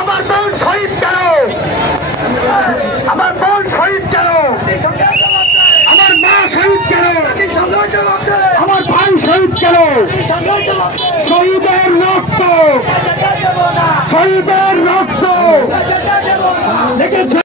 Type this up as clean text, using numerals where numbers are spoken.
আমার বোন শহীদ কেন? আমার বোন শহীদ কেন? আমার মা শহীদ কেন? আমার ভাই শহীদ কেন? শহীদের রক্ত, শহীদের রক্ত